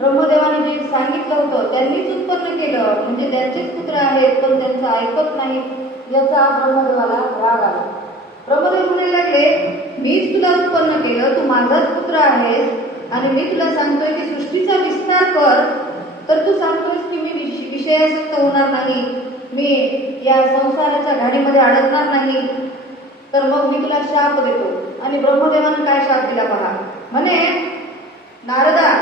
ब्रह्मदेवाने जे सांगितलं होतं त्यांनीच उत्पन्न केलं, म्हणजे त्यांचेच पुत्र आहेत, पण त्यांचं ऐकत नाही, याचा ब्रह्मदेवाला राग आला. ब्रह्मदेव म्हणायला लागले, मीच तुला उत्पन्न केलं, तू माझाच पुत्र आहेस, आणि मी तुला सांगतोय की सृष्टीचा विस्तार कर, तर तू सांगतोयस की मी विषयासक्त होणार नाही, मी या संसाराच्या घाणीमध्ये अडकणार नाही, तर मग मी तुला शाप देतो. आणि ब्रह्मदेवाने काय शाप दिला पहा, म्हणे, नारदा,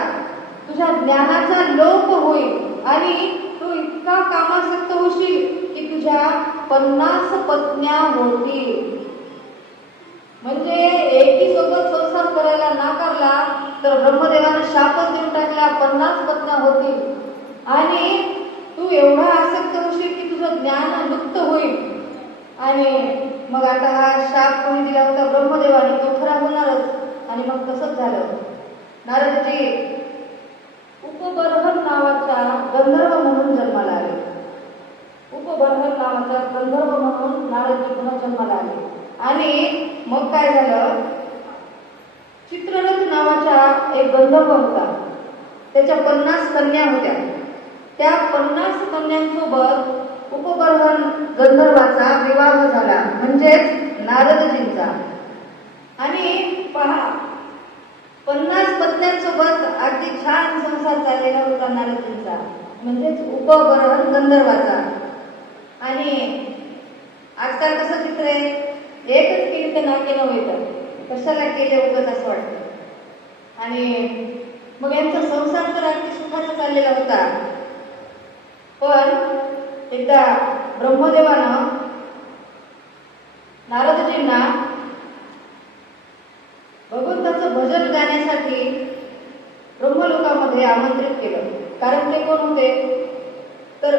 तुझ्या ज्ञानाचा लोप होईल आणि तू इतका कामासक्त होशील की तुझ्या 50 पत्न्या होतील. म्हणजे एकी सोबत संसार करायला नाकारला तर ब्रह्मदेवाने शापच देऊन टाकला, 50 पत्न्या होतील, आणि तू एवढा आसक्त होशील की तुझं ज्ञान लुप्त होईल. आणि मग आता हा शाप कोणी दिला होता? ब्रह्मदेवाने, तो खरा होणारच. आणि मग तसंच झालं. नारदजी उपबर्हन नावाचा गंधर्व म्हणून जन्माला आले. उपबर्हन नावाचा गंधर्व म्हणून नारदजी पुन्हा जन्माला आले. आणि मग काय झालं, चित्ररथ नावाचा एक गंधर्व होता, त्याच्या 50 कन्या होत्या. त्या 50 कन्यांसोबत उपबर्हन गंधर्वाचा विवाह झाला, म्हणजेच नारदजींचा. आणि पहा, 50 पत्न्यांसोबत अगदी छान संसार चाललेला होता नारदजींचा, म्हणजेच उपबर्हन गंधर्वाचा. आणि आजकाल कसं चित्र आहे, एकच केली तर नाके न येतं, कशाला केले उगत असं वाटतं. आणि मग यांचा संसार तर अगदी सुखाचा चाललेला होता. पण एकदा ब्रह्मदेवानं नारदजींना भगवंताचं भजन गाण्यासाठी ब्रह्मलोकामध्ये आमंत्रित केलं. कारण ते कोण होते, तर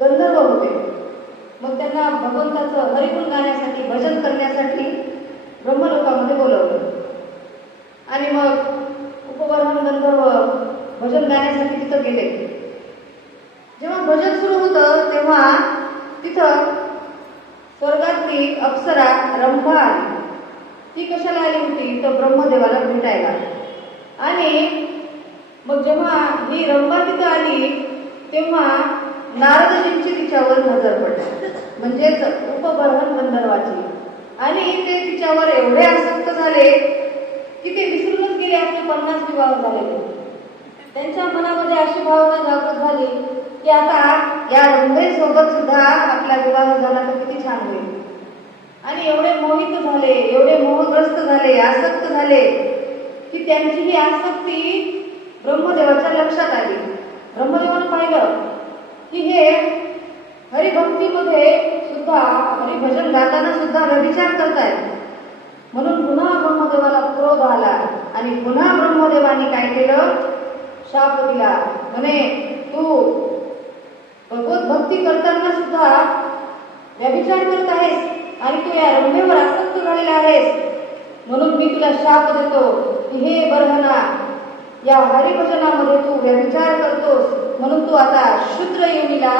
गंधर्व होते. मग त्यांना भगवंताचं हरिगुण गाण्यासाठी, भजन करण्यासाठी ब्रह्मलोकामध्ये बोलवलं. आणि मग उपबर्हन गंधर्व भजन गाण्यासाठी तिथं गेले. जेव्हा भजन सुरू होतं तेव्हा तिथं स्वर्गातली अप्सरा रंभा आली. ती कशाला आली होती, तर ब्रह्मदेवाला भेटायला. आणि मग जेव्हा ही रंभा तिथं आली तेव्हा नारदजींची तिच्यावर नजर पडली, म्हणजेच उपबर्हन गंधर्वाची. आणि ते तिच्यावर एवढे आसक्त झाले की ते विसरूनच गेले आपले 50 विवाह झालेले. त्यांच्या मनामध्ये अशी भावना जागृत झाली की आता या रंभेसोबत सुद्धा आपला विवाह झाला तर किती छान होईल. आणि एवढे मोहित झाले, एवढे मोहग्रस्त झाले, आसक्त झाले की त्यांची ही आसक्ती ब्रह्मदेवाच्या लक्षात आली. ब्रह्मदेवाने पाहिलं की हे हरिभक्तीमध्ये सुद्धा, हरिभजन गाताना सुद्धा व्यभिचार करतायत. म्हणून पुन्हा ब्रह्मदेवाला क्रोध आला आणि पुन्हा ब्रह्मदेवाने काय केलं, शाप दिला. म्हणे, तू भगवत भक्ती करताना सुद्धा व्यभिचार करत आहेस आणि तू या रंभेवर आसक्त झालेला आहेस, म्हणून मी तुला शाप देतो की हे बर्हना, या हरिभजनामध्ये तू व्यभिचार करतोस, म्हणून तू आता शूद्र योनीला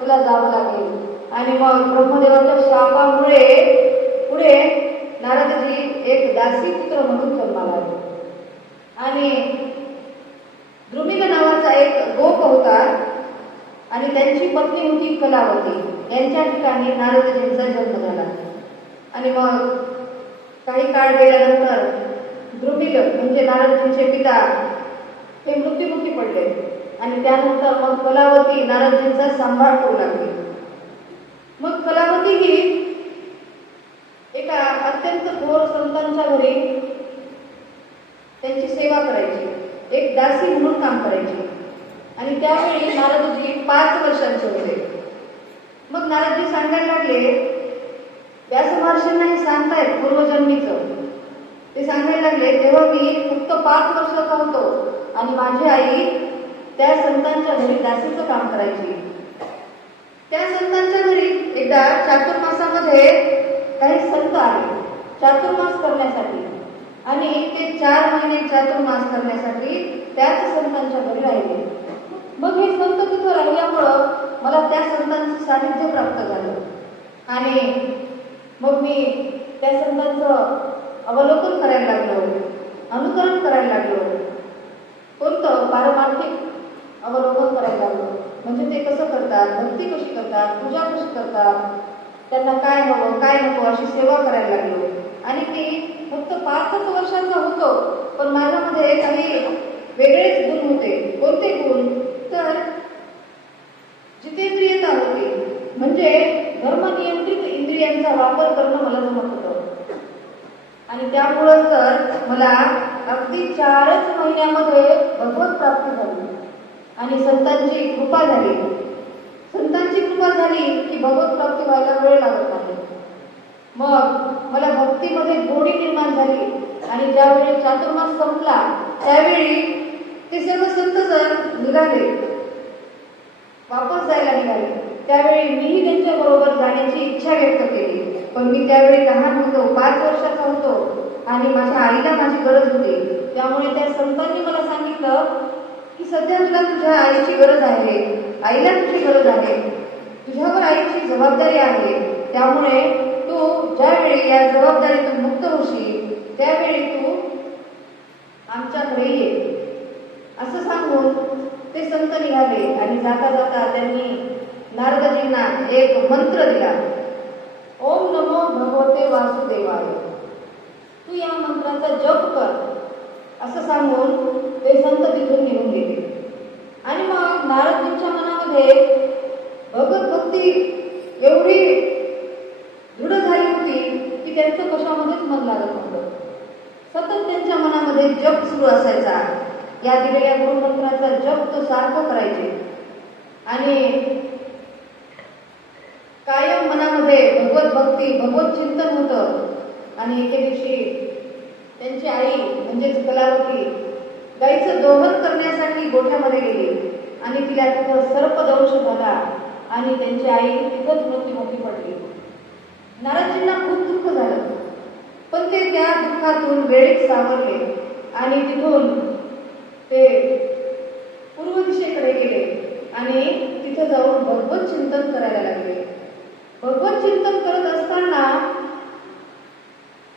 तुला जावं लागेल. आणि मग ब्रह्मदेवाच्या शापामुळे पुढे नारदजी एक दासी पुत्र म्हणून जन्माला आले. आणि द्रुमिल नावाचा एक गोप होता आणि त्यांची पत्नी होती कलावती. यांच्या ठिकाणी नारदजींचा जन्म झाला. आणि मग काही काळ गेल्यानंतर द्रुमिल म्हणजे नारदजींचे पिता ते मृत्युमुखी पडले. आणि त्यानंतर मग कलावती नारदजींचा सांभाळ करू लागली. मग कलावती ही एका अत्यंत थोर संतांच्या घरी त्यांची सेवा करायची, एक दासी म्हणून काम करायची. आणि त्यावेळी नारदजी 5 वर्षांचे होते. मग नारदजी सांगायला लागले, व्यास महर्षींना हे सांगतायत पूर्वजन्मीचं. ते सांगायला लागले, जेव्हा मी फक्त 5 वर्षाचा होतो आणि माझी आई त्या संतांच्या घरी दासीचं काम करायची. त्या संतांच्या घरी एकदा चातुर्मासामध्ये काही संत आले चातुर्मास करण्यासाठी, आणि ते 4 महिने चातुर्मास करण्यासाठी त्याच संतांच्या घरी राहिले. मग हे संत तिथं राहिल्यामुळं मला त्या संतांचं सानिध्य प्राप्त झालं. आणि मग मी त्या संतांचं अवलोकन करायला लागलो, अनुकरण करायला लागलो. कोणतं? पारमार्थिक म्हणजे ते कसं करतात, भक्ती कशी करतात, पूजा कशी करतात, त्यांना काय हवं काय नको अशी सेवा करायला लागलो. आणि मी फक्त 5च वर्षाचा होतो, पण माझ्यामध्ये काही वेगळेच गुण होते. कोणते गुण? तर जितेंद्रियता होती, म्हणजे धर्मनियंत्रित इंद्रियांचा वापर करणं मला जमत होतं. आणि त्यामुळं तर मला अगदी 4च महिन्यामध्ये भगवत प्राप्ती झाली आणि संतांची कृपा झाली. संतांची कृपा झाली की भगवत प्राप्ती व्हायला वेळ लागत नाही. मग मला भक्तीमध्ये गोडी निर्माण झाली आणि ज्यावेळी चातुर्मास संपला त्यावेळी ते सर्व संत जर निघाले, वापस जायला निघाले, त्यावेळी मीही त्यांच्या बरोबर जाण्याची इच्छा व्यक्त केली. पण मी त्यावेळी लहान होतो, 5 वर्षाचा होतो आणि माझ्या आईला माझी गरज होती. त्यामुळे त्या संतांनी मला सांगितलं की सध्या तुला तुझ्या आईची गरज आहे, आईला तुझी गरज आहे, तुझ्यावर आईची जबाबदारी आहे. त्यामुळे तू ज्यावेळी या जबाबदारीतून मुक्त होशील त्यावेळी तू आमच्याकडे ये, असं सांगून ते संत निघाले. आणि जाता जाता त्यांनी नारदजींना एक मंत्र दिला, ओम नमो भगवते वासुदेवाय, तू या मंत्राचा जप कर, असं सांगून ते संत तिथून निघून गेले. आणि मग नारदजींच्या मनामध्ये भगवत भक्ती एवढी दृढ झाली होती की त्यांचं कशामध्येच मन लागत नव्हतं. सतत त्यांच्या मनामध्ये जप सुरू असायचा. या दिलेल्या गुरुमंत्राचा जप तो सारखं करायचे आणि कायम मनामध्ये भगवत भक्ती भगवत चिंतन होतं. आणि एके दिवशी त्यांची आई म्हणजेच कलावती गाईचं दोहन करण्यासाठी गोठ्यामध्ये गेली आणि तिला तिथं सर्पदंश झाला आणि त्यांची आई तिथंच मृत्युमुखी पडली. नारदजींना खूप दुःख झालं, पण ते त्या दुःखातून वेळीच सावरले आणि तिथून ते पूर्व दिशेकडे गेले आणि तिथं जाऊन भगवत चिंतन करायला लागले. भगवत चिंतन करत असताना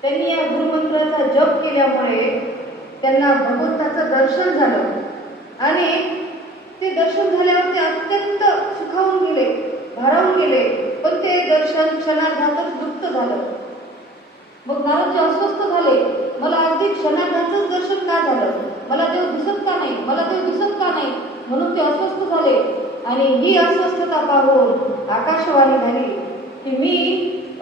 त्यांनी या गुरुमंत्राचा जप केल्यामुळे त्यांना भगवंताचं दर्शन झालं आणि ते दर्शन झाल्यावर ते अत्यंत सुखावून गेले, भारावून गेले. पण ते दर्शन क्षणार्धातच लुप्त झालं. मग नारदजी अस्वस्थ झाले, मला अगदी क्षणार्धातच दर्शन का झालं, मला देव दिसत का नाही, मला देव दिसत का नाही, म्हणून ते अस्वस्थ झाले. आणि ही अस्वस्थता पाहून आकाशवाणी झाली की मी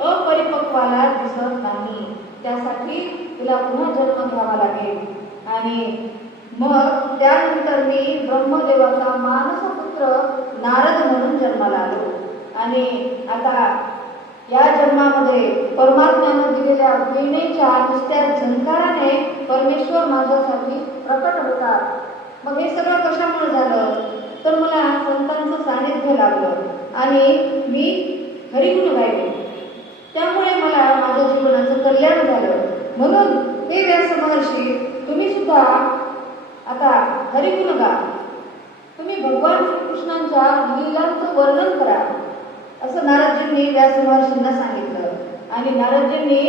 अपरिपक्वाला दिसत नाही, त्यासाठी तिला पुन्हा जन्म घ्यावा लागेल. आणि मग त्यानंतर मी ब्रह्मदेवाचा मानसपुत्र नारद म्हणून जन्माला आलो. आणि आता या जन्मामध्ये परमात्म्याने दिलेल्या वीणेच्या नुसत्या झंकाराने परमेश्वर माझ्यासाठी प्रकट होतात. मग हे सगळं कशामुळे झालं, तर मला संतांचं सानिध्य लागलं आणि मी हरिगुण गायले, त्यामुळे मला माझ्या जीवनाचं कल्याण झालं. म्हणून हे व्यास महर्षी, तुम्ही सुद्धा आता हरिगुण गा, तुम्ही भगवान श्रीकृष्णांच्या लीलांचं वर्णन करा, असं नारदजींनी व्यास महर्षींना सांगितलं. आणि नारदजींनी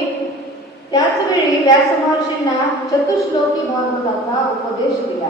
त्याच वेळी व्यास महर्षींना चतुश्लोकी भागवताचा उपदेश दिला.